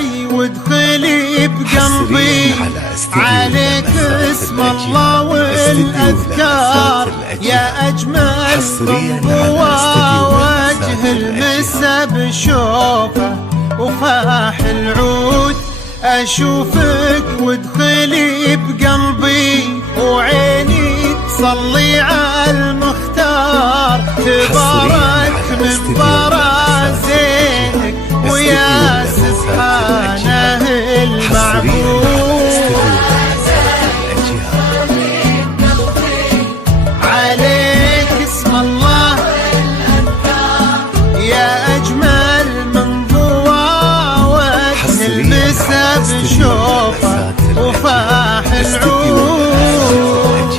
مولاي وادخلي بقلبي، عليك اسم الله والأذكار يا أجمل من ضوى وجه المسا بشوفه وفاح العود. أشوفك وادخلي بقلبي وعيني تصلي على المختار، تبارك من برازينك ويا سبحانه المعبود. عليك اسم الله يا أجمل من ضوى وجه المسا بشوفه وفاح العود.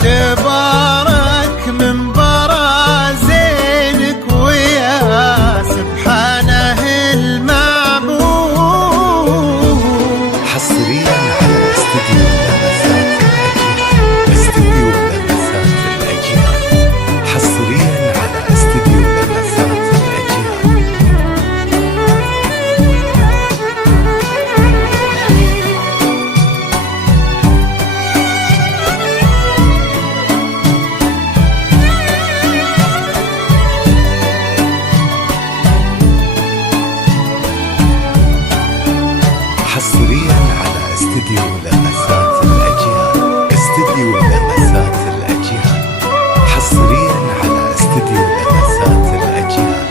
تبارك من برازينك ويا سبحانه المعبود. حصريا على استديو لمسات الأجيال، استديو لمسات الأجيال، حصريا على استديو لمسات الأجيال. حصريا على استديو لمسات الأجيال، استديو لمسات الأجيال، حصريا على استديو لمسات الأجيال.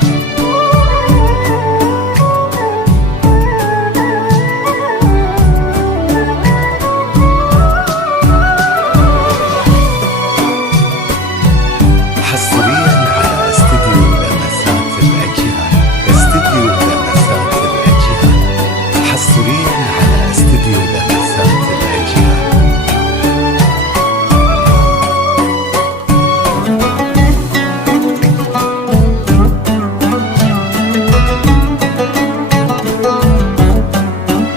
حصريا على استديو لمسات الأجيال، استديو لمسات الأجيال، حصريا على استديو لمسات الأجيال.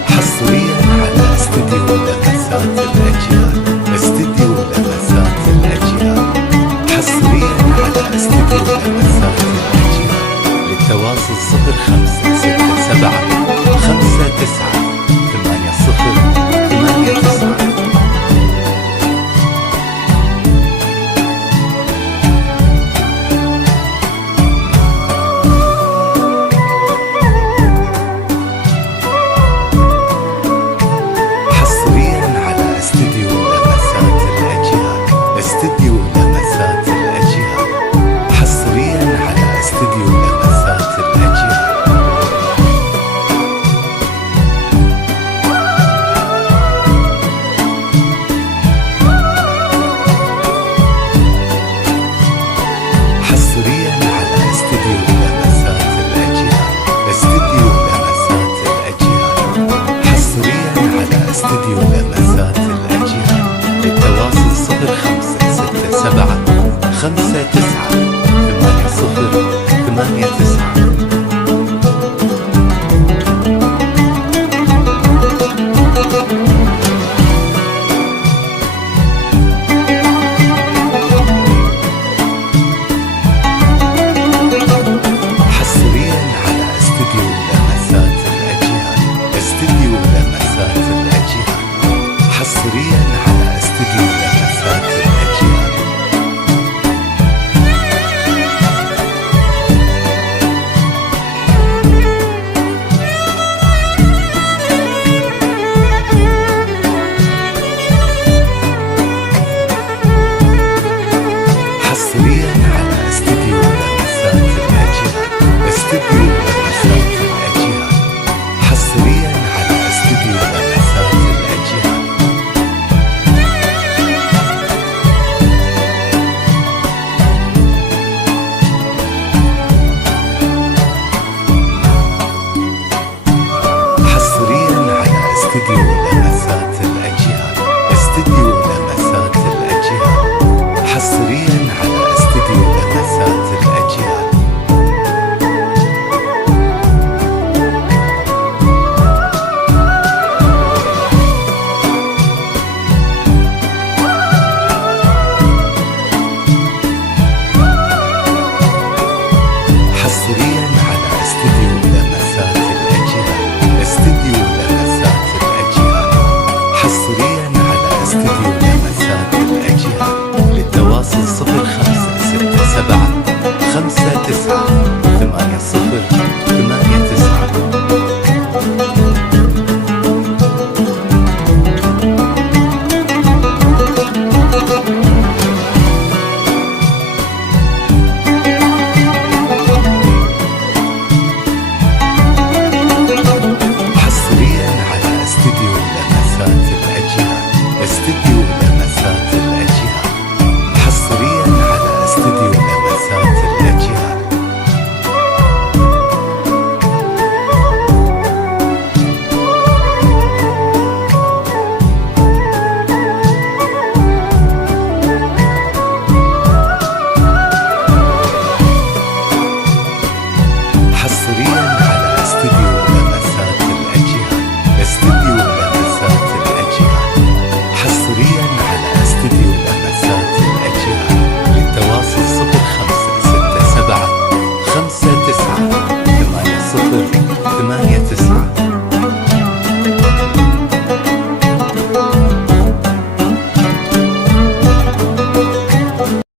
حصريا على استديو لمسات الأجيال، استديو لمسات الأجيال، حصريا على استديو لمسات الأجيال. للتواصل 0567598089. حصريا على استديو لمسات الأجيال، استديو لمسات الأجيال، حصريا على استديو لمسات الأجيال. حصريا على استديو لمسات الأجيال، استديو لمسات الأجيال، حصريا على استديو لمسات الأجيال. للتواصل 0567598089. حصريا على استديو لمسات الأجيال، استديو لمسات الأجيال، حصريا على استديو لمسات الأجيال. 5 9